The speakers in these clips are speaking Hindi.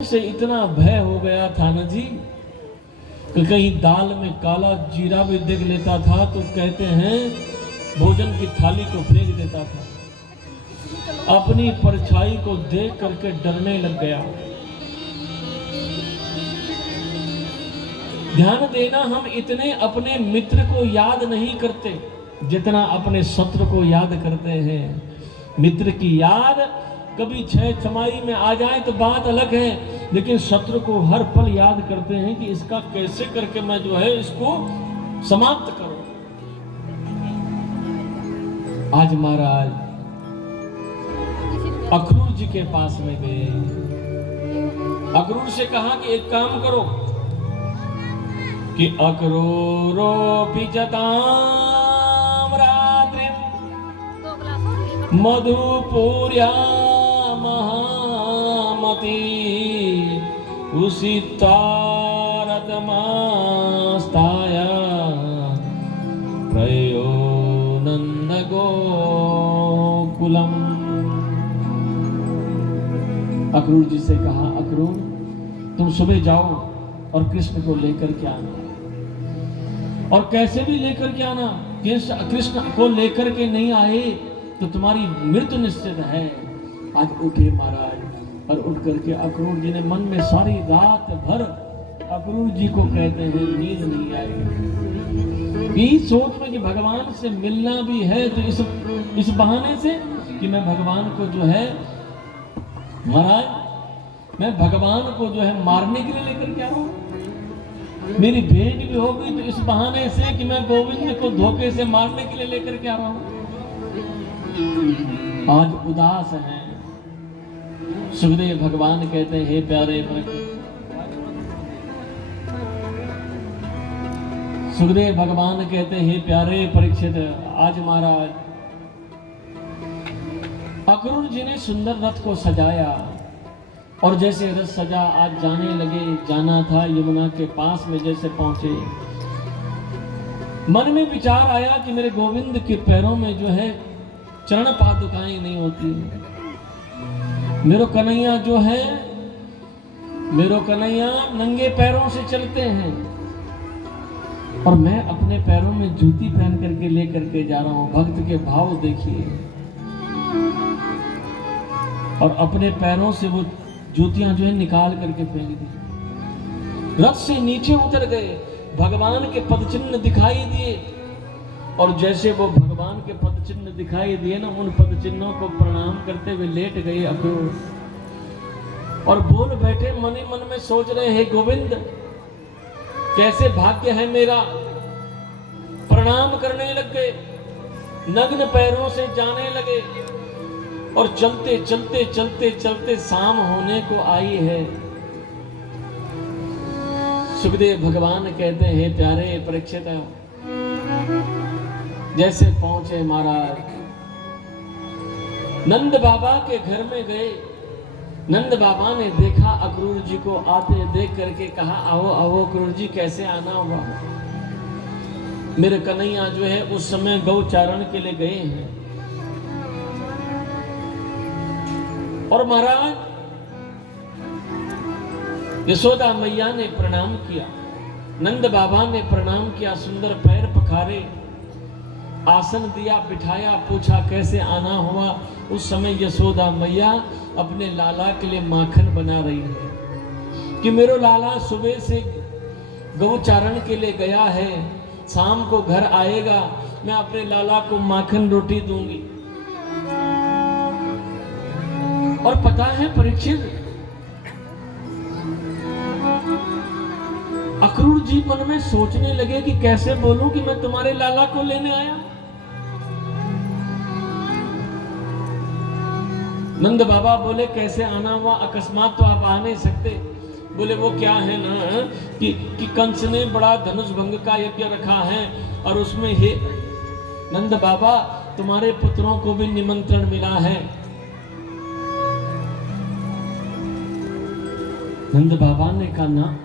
से इतना भय हो गया था न जी कि कहीं दाल में काला जीरा भी देख लेता था तो कहते हैं भोजन की थाली को फेंक देता था। अपनी परछाई को देख करके डरने लग गया। ध्यान देना, हम इतने अपने मित्र को याद नहीं करते जितना अपने शत्रु को याद करते हैं। मित्र की याद कभी 6 छमाही में आ जाए तो बात अलग है, लेकिन शत्रु को हर पल याद करते हैं कि इसका कैसे करके मैं जो है इसको समाप्त करूं। आज महाराज अक्रूर जी के पास में गए। अक्रूर से कहा कि एक काम करो कि अक्रूरो पिजताम रात्रिम मधुपुर्या महामती उसी तारतमास्ताया प्रयो नंद गोकुलम। अक्रूर जी से कहा, अक्रूर तुम सुबह जाओ और कृष्ण को लेकर के आना, और कैसे भी लेकर के आना। कृष्ण को लेकर के नहीं आए तो तुम्हारी मृत्यु निश्चित है। आज उठे महाराज, और उठ करके अक्रूर जी ने मन में सारी रात भर अक्रूर जी को कहते हैं नींद नहीं आई। ये सोच में कि भगवान से मिलना भी है तो इस बहाने से कि मैं भगवान को जो है महाराज मैं भगवान को जो है मारने के लिए लेकर के आ रहा हूं। मेरी भेंट भी होगी तो इस बहाने से कि मैं गोविंद को धोखे से मारने के लिए लेकर के आ रहा हूं। आज उदास हैं। सुखदेव भगवान कहते हैं, हे प्यारे सुखदेव भगवान कहते हैं, हे प्यारे परीक्षित, आज महाराज अक्रूर जी ने सुंदर रथ को सजाया, और जैसे रथ सजा आज जाने लगे, जाना था यमुना के पास में जैसे पहुंचे, मन में विचार आया कि मेरे गोविंद के पैरों में जो है चरण पादुकाएं नहीं होती। मेरो कन्हैया जो है, मेरो कन्हैया नंगे पैरों से चलते हैं, और मैं अपने पैरों में जूती पहन करके लेकर के जा रहा हूं। भक्त के भाव देखिए, और अपने पैरों से वो जूतियां जो है निकाल करके फेंक दी। रथ से नीचे उतर गए, भगवान के पद चिन्ह दिखाई दिए, और जैसे वो भगवान के पद चिन्ह दिखाई दिए ना, उन पद चिन्हों को प्रणाम करते हुए लेट गए अक्रूर, और बोल बैठे, मन ही मन में सोच रहे हैं, गोविंद कैसे भाग्य है मेरा। प्रणाम करने लग गए, नग्न पैरों से जाने लगे, और चलते चलते चलते चलते शाम होने को आई है। सुखदेव भगवान कहते हैं, प्यारे परीक्षित, जैसे पहुंचे महाराज नंद बाबा के घर में गए। नंद बाबा ने देखा अक्रूर जी को आते, देख करके कहा, आओ आओ अक्रूर जी, कैसे आना हुआ। मेरे कन्हैया जो है उस समय गौचारण के लिए गए हैं। और महाराज यशोदा मैया ने प्रणाम किया, नंद बाबा ने प्रणाम किया, सुंदर पैर पखारे, आसन दिया, बिठाया, पूछा कैसे आना हुआ। उस समय यशोदा मैया अपने लाला के लिए माखन बना रही है कि मेरा लाला सुबह से गौचारण के लिए गया है, शाम को घर आएगा, मैं अपने लाला को माखन रोटी दूंगी। और पता है परीक्षित, अक्रूर जी मन में सोचने लगे कि कैसे बोलूं कि मैं तुम्हारे लाला को लेने आया। नंद बाबा बोले, कैसे आना हुआ, अकस्मात तो आप आ नहीं सकते। बोले, वो क्या है ना कि कंस ने बड़ा धनुष भंग का यज्ञ रखा है, और उसमें हे नंद बाबा तुम्हारे पुत्रों को भी निमंत्रण मिला है। नंद बाबा ने कहा, ना,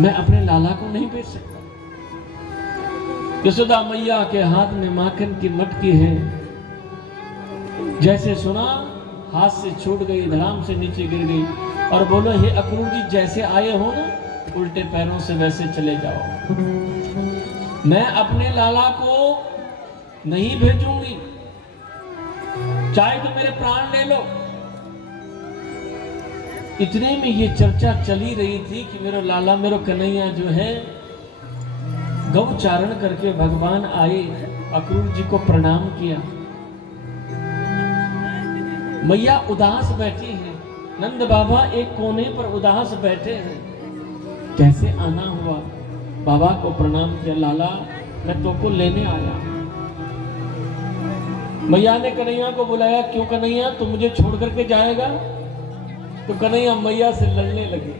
मैं अपने लाला को नहीं भेज सकता। यशोदा मैया के हाथ में माखन की मटकी है, जैसे सुना हाथ से छूट गई, धड़ाम से नीचे गिर गई। और बोलो हे अक्रूर जी, जैसे आए हो ना उल्टे पैरों से वैसे चले जाओ। मैं अपने लाला को नहीं भेजूंगी, चाहे तो मेरे प्राण ले लो। इतने में ये चर्चा चली रही थी कि मेरा लाला, मेरा कन्हैया जो है गौचारण करके भगवान आए, अक्रूर जी को प्रणाम किया। मैया उदास बैठी है, नंद बाबा एक कोने पर उदास बैठे हैं। कैसे आना हुआ? बाबा को प्रणाम किया, लाला मैं तो को लेने आया। मैया ने कन्हैया को बुलाया, क्यों कन्हैया तू मुझे छोड़ करके जाएगा? तो कन्हैया मैया से लड़ने लगे,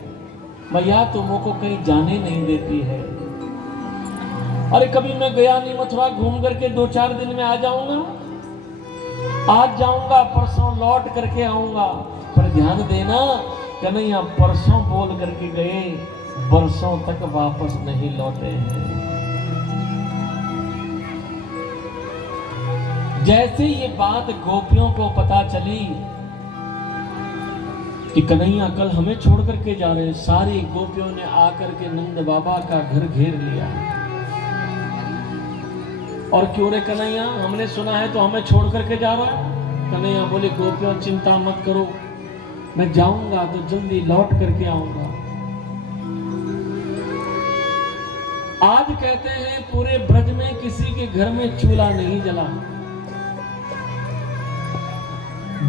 मैया तुम को कहीं जाने नहीं देती है। अरे कभी मैं गया नहीं मथुरा, घूम करके 2-4 दिन में आ जाऊंगा, आज जाऊंगा परसों लौट करके आऊंगा। पर ध्यान देना कन्हैया परसों बोल करके गए, बरसों तक वापस नहीं लौटे हैं। जैसे ये बात गोपियों को पता चली कि कन्हैया कल हमें छोड़ करके जा रहे हैं, सारी गोपियों ने आकर के नंद बाबा का घर घेर लिया। और क्यों रे कन्हैया, हमने सुना है तो हमें छोड़ करके जा रहा है। कन्हैया बोले, गोपियों चिंता मत करो, मैं जाऊंगा तो जल्दी लौट करके आऊंगा। आज कहते हैं पूरे ब्रज में किसी के घर में चूल्हा नहीं जला,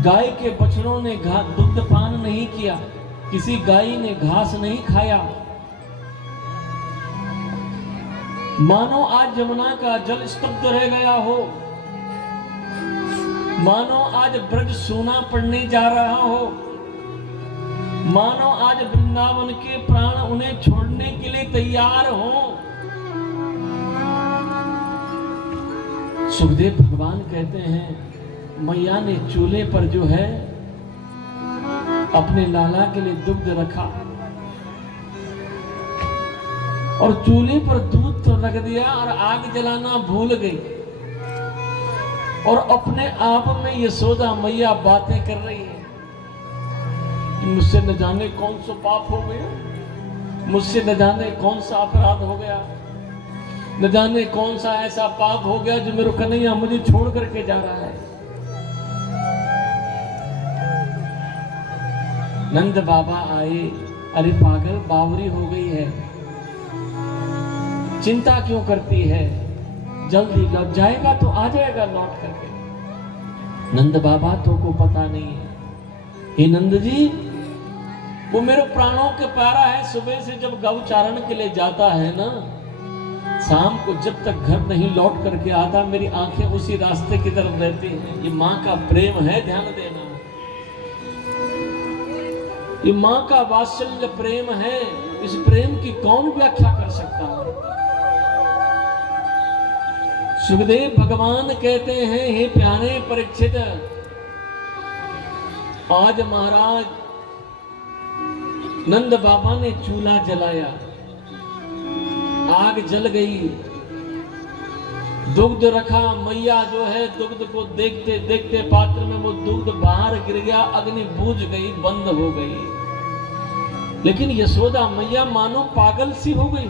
गाय के बछड़ों ने दुग्ध पान नहीं किया, किसी गाय ने घास नहीं खाया। मानो आज यमुना का जल स्तब्ध रह गया हो, मानो आज ब्रज सूना पड़ने जा रहा हो, मानो आज वृंदावन के प्राण उन्हें छोड़ने के लिए तैयार हो। सुखदेव भगवान कहते हैं मैया ने चूल्हे पर जो है अपने लाला के लिए दुग्ध रखा और चूल्हे पर दूध तो रख दिया और आग जलाना भूल गई। और अपने आप में यशोदा मैया बातें कर रही है कि मुझसे न जाने कौन सा पाप हो गया, मुझसे न जाने कौन सा अपराध हो गया, न जाने कौन सा ऐसा पाप हो गया जो मेरे कन्हैया मुझे छोड़ करके जा रहा है। नंद बाबा आए, अरे पागल बावरी हो गई है, चिंता क्यों करती है, जल्दी लौट जाएगा तो आ जाएगा लौट करके। नंद बाबा तो को पता नहीं है, हे नंद जी वो मेरे प्राणों के प्यारा है। सुबह से जब गौचारण के लिए जाता है ना, शाम को जब तक घर नहीं लौट करके आता, मेरी आंखें उसी रास्ते की तरफ रहती हैं। ये माँ का प्रेम है, ध्यान देना, ये माँ का वात्सल्य प्रेम है। इस प्रेम की कौन व्याख्या कर सकता है? सुखदेव भगवान कहते हैं, हे प्यारे परीक्षित, आज महाराज नंद बाबा ने चूल्हा जलाया, आग जल गई, दुग्ध रखा, मैया जो है दुग्ध को देखते देखते पात्र में वो दुग्ध बाहर गिर गया, अग्नि बूझ गई, बंद हो गई। लेकिन यशोदा मैया मानो पागल सी हो गई।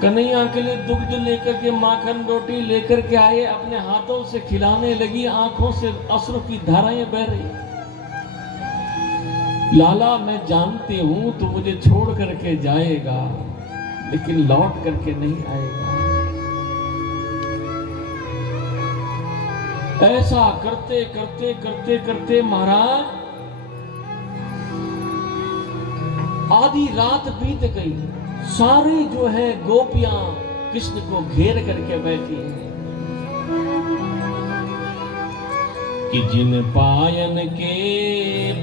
कन्हैया के लिए दुग्ध लेकर के, माखन रोटी लेकर के आए, अपने हाथों से खिलाने लगी, आंखों से अश्रु की धाराएं बह रही। लाला मैं जानती हूं तू मुझे छोड़ करके जाएगा, लेकिन लौट करके नहीं आएगा। ऐसा करते करते करते करते महाराज आधी रात बीत गई। सारी जो है गोपियां कृष्ण को घेर करके बैठी हैं कि जिन पायन के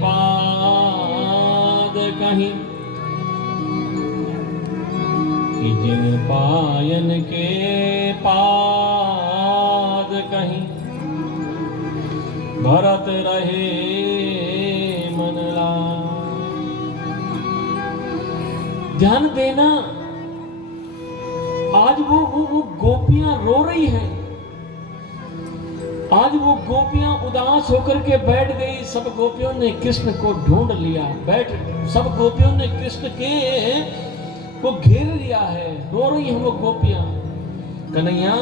पाद कहीं, कि जिन पायन के पाद कहीं, भरत रहे मन लाल। ध्यान देना, आज वो गोपियां रो रही हैं, आज वो गोपियां उदास होकर के बैठ गई। सब गोपियों ने कृष्ण को ढूंढ लिया, सब गोपियों ने कृष्ण के को घेर लिया है। रो रही हैं वो गोपियां, कन्हैया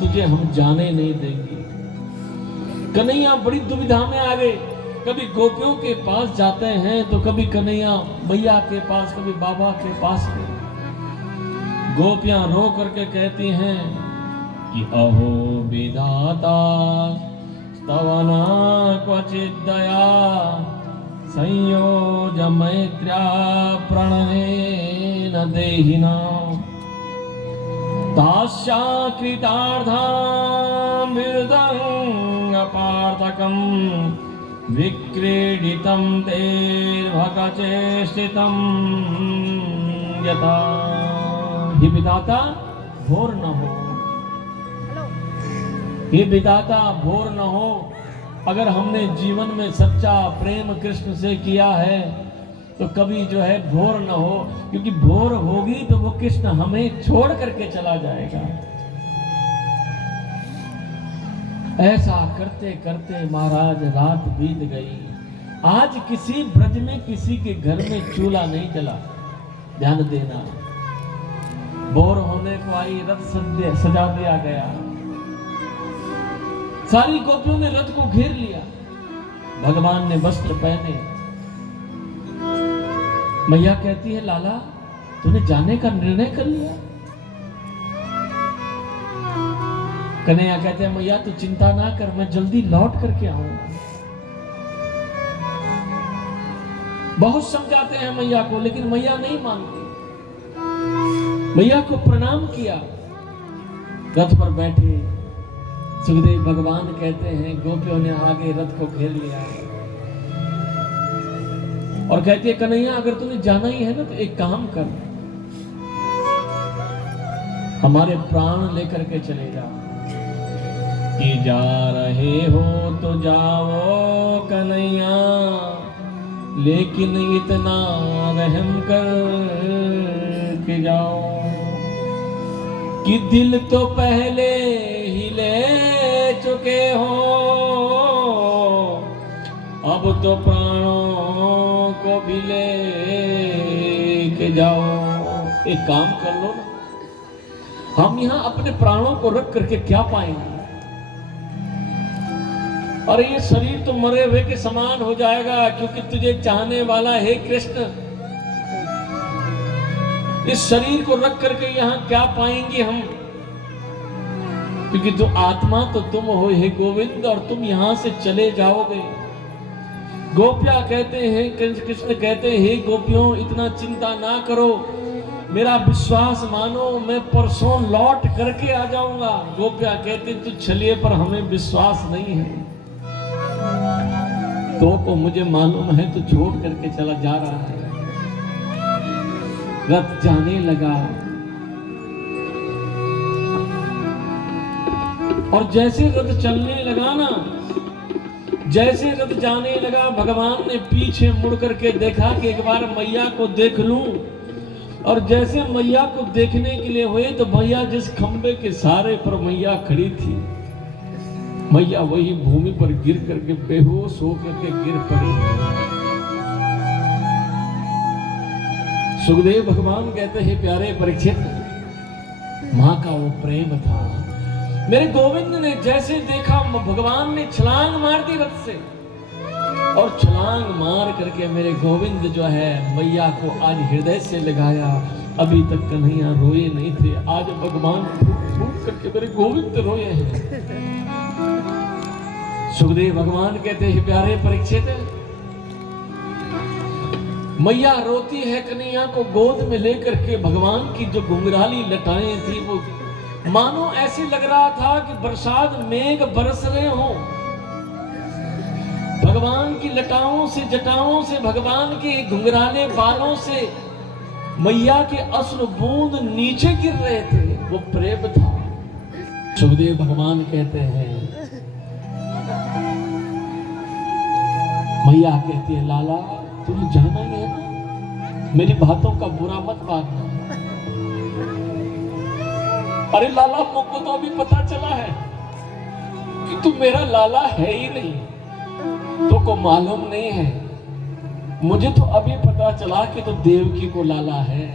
तुझे हम जाने नहीं देंगे। कन्हैया बड़ी दुविधा में आ गए। कभी गोपियों के पास जाते हैं तो कभी कन्हैया मैया के पास, कभी बाबा के पास। गोपियां रो करके कहती हैं कि अहो विधाता स्तवना क्वचित दया संयोज मैत्र्या प्रणयेन देहिना तास्या कृतार्थां विरुद्धं अपार्थकं विक्रीडितं तेर्भगचेष्टितं यथा। हे विधाता भोर न हो, हे विधाता भोर न हो। अगर हमने जीवन में सच्चा प्रेम कृष्ण से किया है तो कभी जो है भोर न हो, क्योंकि भोर होगी तो वो कृष्ण हमें छोड़ करके चला जाएगा। ऐसा करते करते महाराज रात बीत गई। आज किसी ब्रज में किसी के घर में चूल्हा नहीं जला। ध्यान देना, भोर होने को आई, रथ सजा दिया गया। सारी गोपियों ने रथ को घेर लिया। भगवान ने वस्त्र पहने। मैया कहती है लाला तूने जाने का निर्णय कर लिया। कन्हैया कहते हैं मैया तू चिंता ना कर, मैं जल्दी लौट करके आऊंगा। बहुत समझाते हैं मैया को, लेकिन मैया नहीं मानती। मैया को प्रणाम किया, रथ पर बैठे। सुखदेव भगवान कहते हैं गोपियों ने आगे रथ को घेर लिया और कहती है कन्हैया अगर तुम्हें जाना ही है ना तो एक काम कर, हमारे प्राण लेकर के चले जाओ। कि जा रहे हो तो जाओ कन्हैया, लेकिन इतना रहम कर के जाओ कि दिल तो पहले ही ले चुके हो, अब तो प्राणों को भी ले के जाओ। एक काम कर लो ना, हम यहां अपने प्राणों को रख करके क्या पाएंगे? और ये शरीर तो मरे हुए के समान हो जाएगा, क्योंकि तुझे चाहने वाला है कृष्ण। इस शरीर को रख करके यहां क्या पाएंगे हम? क्योंकि तो आत्मा तो तुम हो हे गोविंद, और तुम यहां से चले जाओगे। गोपियां कहते हैं, कृष्ण कहते हैं हे गोपियों इतना चिंता ना करो, मेरा विश्वास मानो, मैं परसों लौट करके आ जाऊंगा। गोपियां कहते तू चलिए पर हमें विश्वास नहीं है। तो को मुझे मालूम है तो छोड़ करके चला जा रहा है। रथ जाने लगा और जैसे रथ चलने लगा ना, जैसे रथ जाने लगा, भगवान ने पीछे मुड़ करके देखा कि एक बार मैया को देख लूं। और जैसे मैया को देखने के लिए हुए तो मैया जिस खंबे के सहारे पर मैया खड़ी थी, मैया वही भूमि पर गिर करके बेहोश होकर के गिर पड़ी। सुखदेव भगवान कहते हैं प्यारे परीक्षित, मां का वो प्रेम था। मेरे गोविंद ने जैसे देखा, भगवान ने छलांग मार दी रथ से, और छलांग मार करके मेरे गोविंद जो है मैया को आज हृदय से लगाया। अभी तक कन्हैया रोए नहीं थे, आज भगवान फूट करके मेरे गोविंद रोए हैं। सुखदेव भगवान कहते हैं प्यारे परीक्षित, मैया रोती है कन्हैया को गोद में लेकर के। भगवान की जो घुंघराली लटाएं थी वो मानो ऐसे लग रहा था कि बरसात मेघ बरस रहे हो। भगवान की लटाओं से, जटाओं से, भगवान के घुंघराले बालों से मैया के अश्रु बूंद नीचे गिर रहे थे। वो प्रेम था। सुखदेव भगवान कहते हैं, मैया कहती है लाला तुझे जाना ही है ना, मेरी बातों का बुरा मत मानना। अरे लाला मुझको तो अभी पता चला है, कि तू मेरा लाला है ही नहीं, तो को मालूम नहीं है। मुझे तो अभी पता चला कि तू देवकी को लाला है,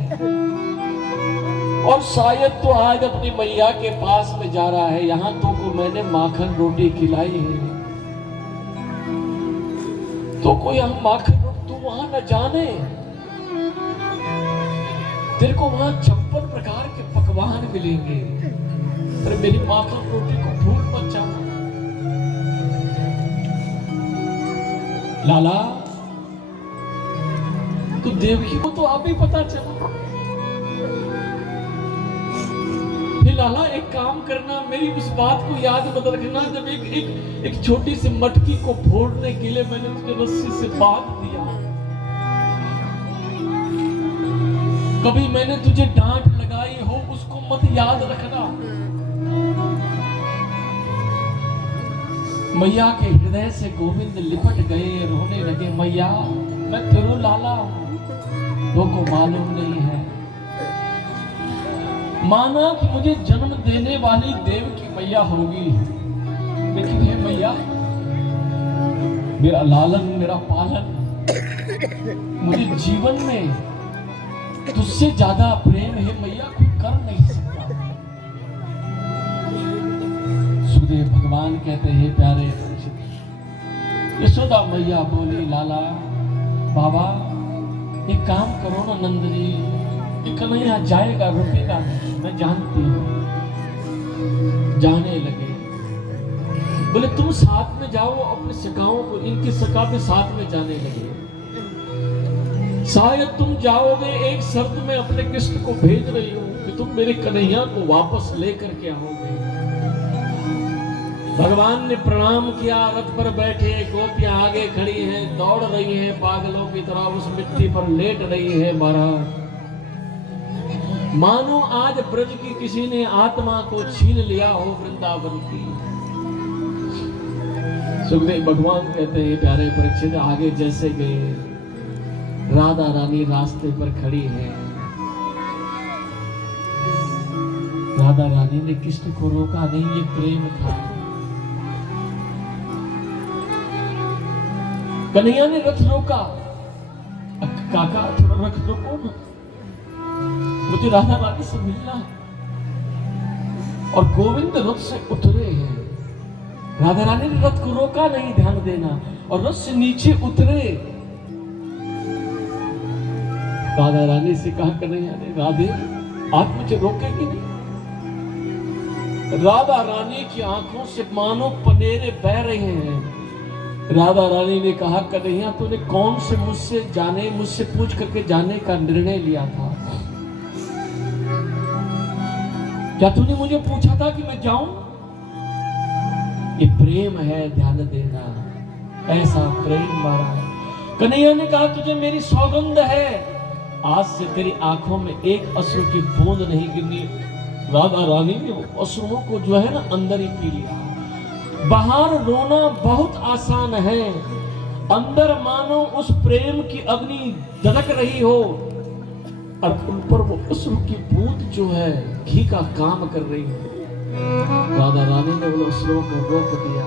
और शायद तो आज अपनी मैया के पास में जा रहा है। यहां तो को मैंने माखन रोटी खिलाई है, तो को यहां माखन रोटी, तू वहां न जाने तेरे को वहां 56 प्रकार के पकवान मिलेंगे, पर मेरी माखन रोटी को भूल मत जाना। लाला, तो देवकी को तो आप ही पता चला। हे लाला, एक काम करना, मेरी उस बात को याद मत रखना जब एक छोटी सी मटकी को फोड़ने के लिए मैंने उसके रस्सी से बांध दिया। कभी मैंने तुझे डांट लगाई हो, उसको मत याद रखना। मैया के हृदय से गोविंद लिपट गए, रोने लगे। मैया, मैं तेरो लाला हूं, तो को मालूम नहीं है। माना कि मुझे जन्म देने वाली देव की मैया होगी, लेकिन हे मैया, मेरा लालन, मेरा पालन, मुझे जीवन में तुझसे ज्यादा प्रेम है मैया कोई कर नहीं सकता। सुखदेव भगवान कहते हैं, प्यारे यशोदा मैया बोली, लाला बाबा एक काम करो ना नंद जी, ये कन्हैया जाएगा, रुकेगा नहीं, मैं जानती हूँ। जाने लगे, बोले तुम साथ में जाओ, अपने सखाओं को, इनकी सखा भी साथ में जाने लगे। शायद तुम जाओगे, एक शर्त में अपने कृष्ण को भेज रही हूं कि तुम मेरे कन्हैया को वापस लेकर के आओगे। भगवान ने प्रणाम किया, रथ पर बैठे, गोपियां आगे खड़ी हैं, दौड़ रही हैं पागलों की तरह, उस मिट्टी पर लेट रही है। महाराज, मानो आज ब्रज की किसी ने आत्मा को छीन लिया हो, वृंदावन की। सुखदेव भगवान कहते हैं, प्यारे परीक्षित, आगे जैसे गए, राधा रानी रास्ते पर खड़ी है। राधा रानी ने कृष्ण को रोका नहीं, ये प्रेम था। कन्हैया ने रथ रोका, काका थोड़ा रथ रोको ना, मुझे राधा रानी से मिलना है। और गोविंद रथ से उतरे हैं। राधा रानी ने रथ को रोका नहीं, ध्यान देना, और रथ से नीचे उतरे। राधा रानी से कहा कन्हैया ने, राधे आप मुझे रोकेगी नहीं? राधा रानी की आंखों से मानो पनेरे बह रहे हैं। राधा रानी ने कहा, कन्हैया तूने कौन से मुझसे पूछ करके जाने का निर्णय लिया था? क्या तूने मुझे पूछा था कि मैं जाऊं? ये प्रेम है, ध्यान देना, ऐसा प्रेम महाराज। कन्हैया ने कहा, तुझे मेरी सौगंध है, आज से तेरी आंखों में एक अश्रु की बूंद नहीं गिरनी। राधा रानी ने वो अश्रुओं को जो है ना अंदर ही पी लिया। बाहर रोना बहुत आसान है, अंदर मानो उस प्रेम की अग्नि दहक रही हो, और उन पर वो अश्रु की बूंद जो है घी का काम कर रही है। राधा रानी ने वो अश्रुओं को रोक दिया।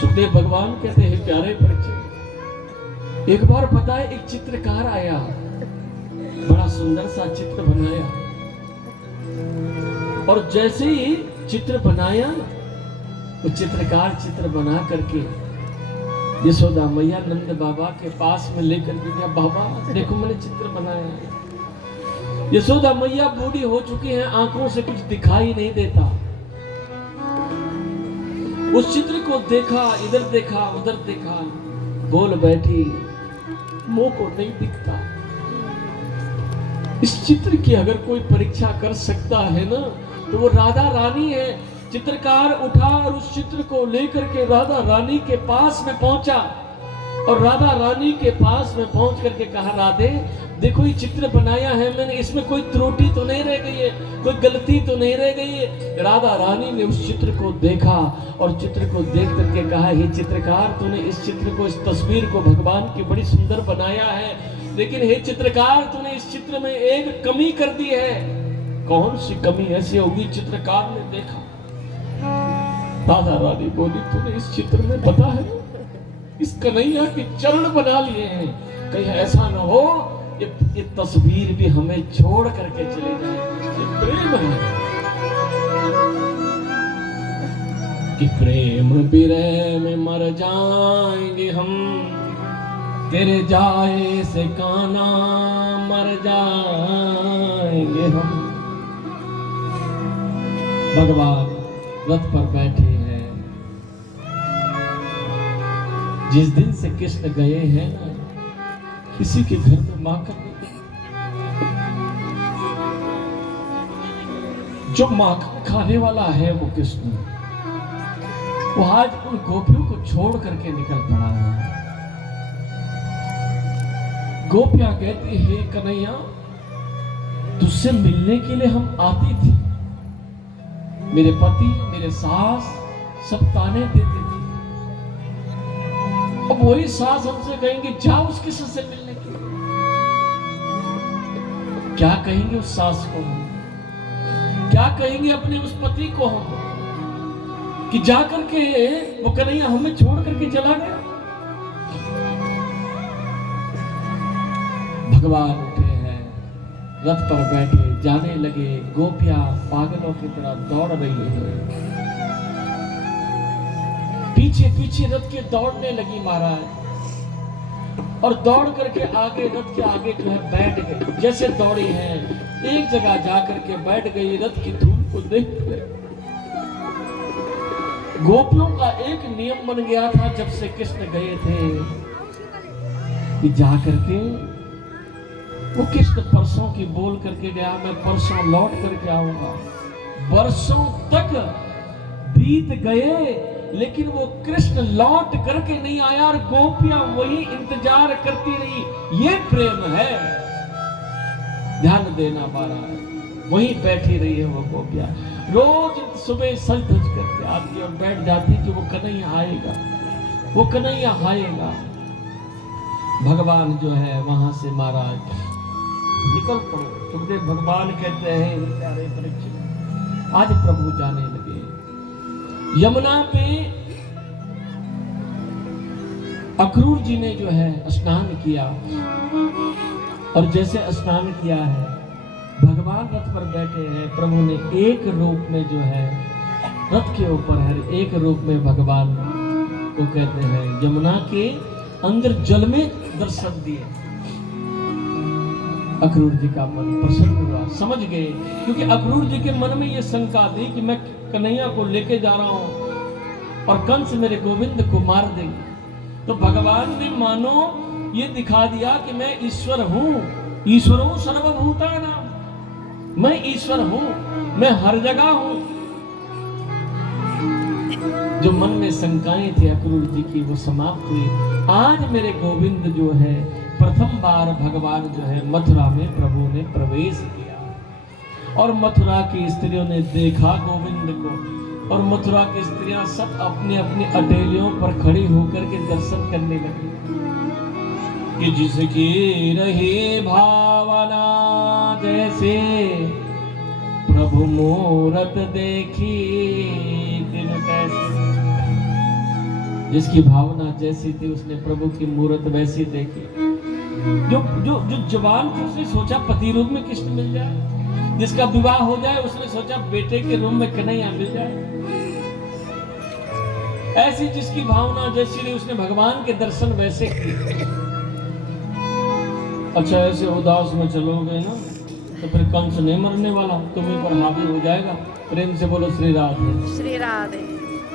सुखदेव भगवान कहते हैं, प्यारे बच्चे, एक बार पता है एक चित्रकार आया, बड़ा सुंदर सा चित्र बनाया, और जैसे ही चित्र बनाया, वो चित्रकार चित्र बना करके यशोदा मैया नंद बाबा के पास में लेकर के गया। बाबा देखो मैंने चित्र बनाया है। यशोदा मैया बूढ़ी हो चुकी है, आंखों से कुछ दिखाई नहीं देता। उस चित्र को देखा, इधर देखा उधर देखा, बोल बैठी, मुंह को नहीं दिखता। इस चित्र की अगर कोई परीक्षा कर सकता है ना, तो वो राधा रानी है। चित्रकार उठा और उस चित्र को लेकर के राधा रानी के पास में पहुंचा, और राधा रानी के पास में पहुंच करके कहा, राधे देखो ये चित्र बनाया है मैंने, इसमें कोई त्रुटि तो नहीं रह गई है, कोई गलती तो नहीं रह गई है। राधा रानी ने उस चित्र को देखा और चित्र को देख करके कहा, हे चित्रकार, तूने इस चित्र को, इस तस्वीर को भगवान की बड़ी सुंदर बनाया है, लेकिन हे चित्रकार तूने इस चित्र में एक कमी कर दी है। कौन सी कमी ऐसी होगी? चित्रकार ने देखा, राधा रानी बोली, तूने इस चित्र में पता है इस कन्हैया के चरण बना लिए हैं, कहीं ऐसा न हो ये तस्वीर भी हमें छोड़ करके चले जाए। ये प्रेम है कि प्रेम विरह में मर जाएंगे हम, तेरे जाए से काना मर जाएंगे हम। भगवान रथ पर बैठे हैं। जिस दिन से कृष्ण गए हैं ना, किसी के घर में माखन नहीं, जो माखन खाने वाला है वो कृष्ण, वो आज उन गोपियों को छोड़ करके निकल पड़ा है। गोपियां कहती है, कन्हैया तुझसे मिलने के लिए हम आती थी, मेरे पति मेरे सास सब ताने देते थे, अब वही सास हमसे कहेंगे जा उस किसी से मिलने के लिए। क्या कहेंगे उस सास को हम, क्या कहेंगे अपने उस पति को हम कि जा करके वो कन्हैया हमें छोड़ करके चला गया। भगवान उठे हैं, रथ पर बैठे जाने लगे। गोपियां पागलों की तरह दौड़ रही है, पीछे पीछे रथ के दौड़ने लगी महाराज, और दौड़ करके आगे रथ के आगे जो है बैठ गए। जैसे दौड़ी हैं एक जगह जाकर के बैठ गई, रथ की धूम को देख गए। गोपियों का एक नियम बन गया था जब से कृष्ण गए थे कि जाकर के वो कृष्ण परसों की बोल करके गया, मैं परसों लौट करके आऊंगा। बरसों तक बीत गए लेकिन वो कृष्ण लौट करके नहीं आया और गोपियां वही इंतजार करती रही। ये प्रेम है, ध्यान देना महाराज। वहीं बैठी रही है वो गोपियां, रोज सुबह सज धज करके आती और बैठ जाती कि वो कन्हैया आएगा, वो कन्हैया आएगा। भगवान जो है वहां से महाराज निकल पड़ो। सुखदेव भगवान कहते हैं, प्यारे परीक्षित, आज प्रभु जाने लगे। यमुना पे अक्रूर जी ने जो है स्नान किया, और जैसे स्नान किया है भगवान रथ पर बैठे हैं। प्रभु ने एक रूप में जो है रथ के ऊपर है, एक रूप में भगवान को कहते हैं यमुना के अंदर जल में दर्शन दिए। अक्रूर जी का मन प्रसन्न हुआ, समझ गए, क्योंकि अक्रूर जी के मन में ये शंका थी कि मैं कन्हैया को लेके जा रहा हूं और कंस मेरे गोविंद को मार देंगे। तो भगवान ने मानो ये दिखा दिया कि मैं ईश्वर हूं, ईश्वरों सर्वभूतानां, मैं ईश्वर हूं, मैं हर जगह हूं। जो मन में शंकाएं थी अक्रूर जी की वो समाप्त हुई। आज मेरे गोविंद जो है प्रथम बार भगवान जो है मथुरा में प्रभु ने प्रवेश किया, और मथुरा की स्त्रियों ने देखा गोविंद को, और मथुरा की स्त्रियां सब अपनी अपनी अटेलियों पर खड़ी होकर के दर्शन करने लगी कि जिसकी रही भावना जैसे प्रभु मूरत देखी दिन कैसे। जिसकी भावना जैसी थी उसने प्रभु की मूरत वैसी देखी। जो जो जो जवान थी उसने सोचा पति रूप में कृष्ण मिल जाए, जिसका विवाह हो जाए उसने सोचा बेटे के रूप में कन्हैया मिल जाए। ऐसी जिसकी भावना जैसी रही उसने भगवान के दर्शन वैसे किए। अच्छा ऐसे उदास में चलोगे ना तो फिर कंस नहीं मरने वाला, तुम्हें पर हावी हो जाएगा। प्रेम से बोलो श्री राधे। श्री राधे।